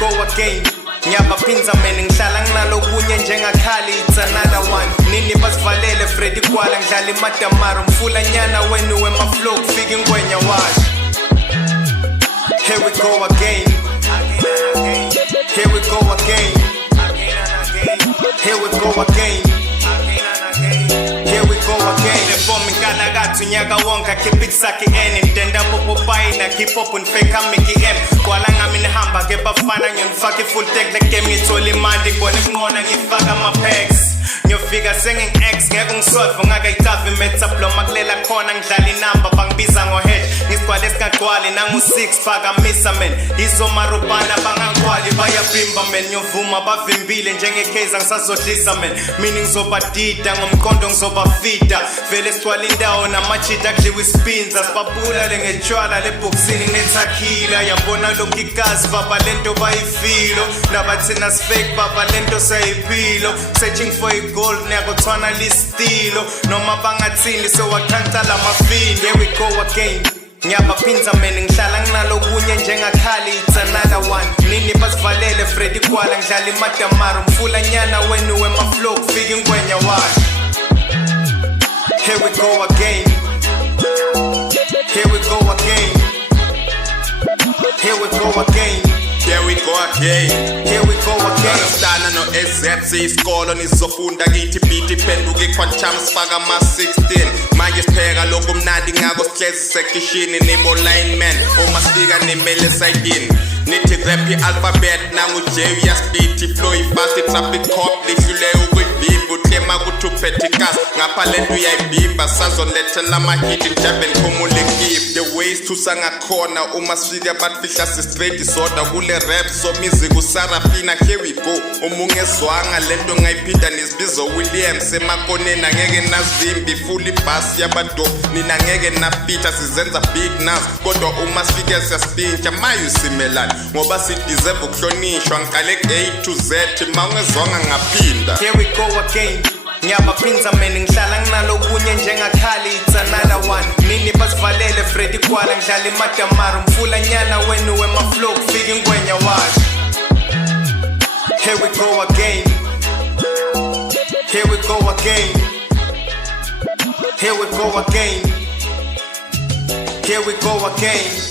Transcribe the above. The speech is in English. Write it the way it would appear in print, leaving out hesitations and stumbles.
go again. Ngiyabaphinza mina ngihlala nginalokunye njengakhali, it's another one. Nini basivalele Freddy Kwala ngidlala imadamaro, mfulanyana wenu wemaflow kufika ingwenya wash. Here we go again. Here we go again. Here we go again. Here we go again. Le form ngala gathu nyaka wonke keep it saki eni ntenda popopai na keep up and fake amiki m kwala ngami nihamba ke bafana ngifaka full tech le game ngithola imali ngibona ngqona ngifaka ama packs ngiyofika senging X ngeke ngisolve ngakayithavi metaplo makulela khona ngidlala inamba bangibiza ngo head ngisigcwala esikagcwali nangu 6 phakamisa man izomarubana bangangqwali bayabhimba man nyovuma bavimbile njenge case ngisazodlisa man mina ngizobadida ngomqondo ngizobafida vele sithwala indawo namachita kudliwa ispinza sibabula lengejwala leboxini nethakila yabona lokhu igazi baba lento bayifilo nabathina fake baba lento sayiphilo searching for a gold neyakuthwana listilo noma bangathini sewaqhantsa lamafini. Here we go again. Ngiyabaphinza mina ngihlala nginalokunye njengakhali, it's another one. Nini basivalele Freddy Kwala ngidlala imadamaro, mfulanyana wenu wemaflow kufika ingwenya wash. Here we go again. Here we go again. Here we go again. Here we go again. Here we go again. Stana no SZC isikolo nizofunda kithi beat iphenduka iquantum sifaka ama 16 manje sipheka lokho mnandi ngako sihlezi sekishini nibo lineman uma sifika nimele sayini nithi rap alphabet nangu J ya speed flow fast traffic cop lihlule ukuvimba uthema kuthi upheticas ngapha lento uyayibimba sazolethela ama hit jaben khumulekip the ways to sangakhona uma sifika batfihla si straight soda kule rap so music uSarafina. Here we go umungezwanga lento ngayiphinda nisibizo Williams emakoneni angeke nazimbi fully bass yabado nina ngeke nafita sizenza big nas kodwa uma sifike siyaspintsha mayusimelana ngoba sideserve ukuhlonishwa ngiqale A to Z mawungezwanga ngaphinda. Here we go again. Ngiyabaphinza mina ngihlala nginalokunye njengakhali, it's another one. Nini basivalele Freddy Kwala ngidlala imadamaro, mfulanyana wenu wemaflow kufika ingwenya wash. Here we go again. Here we go again. Here we go again. Here we go again.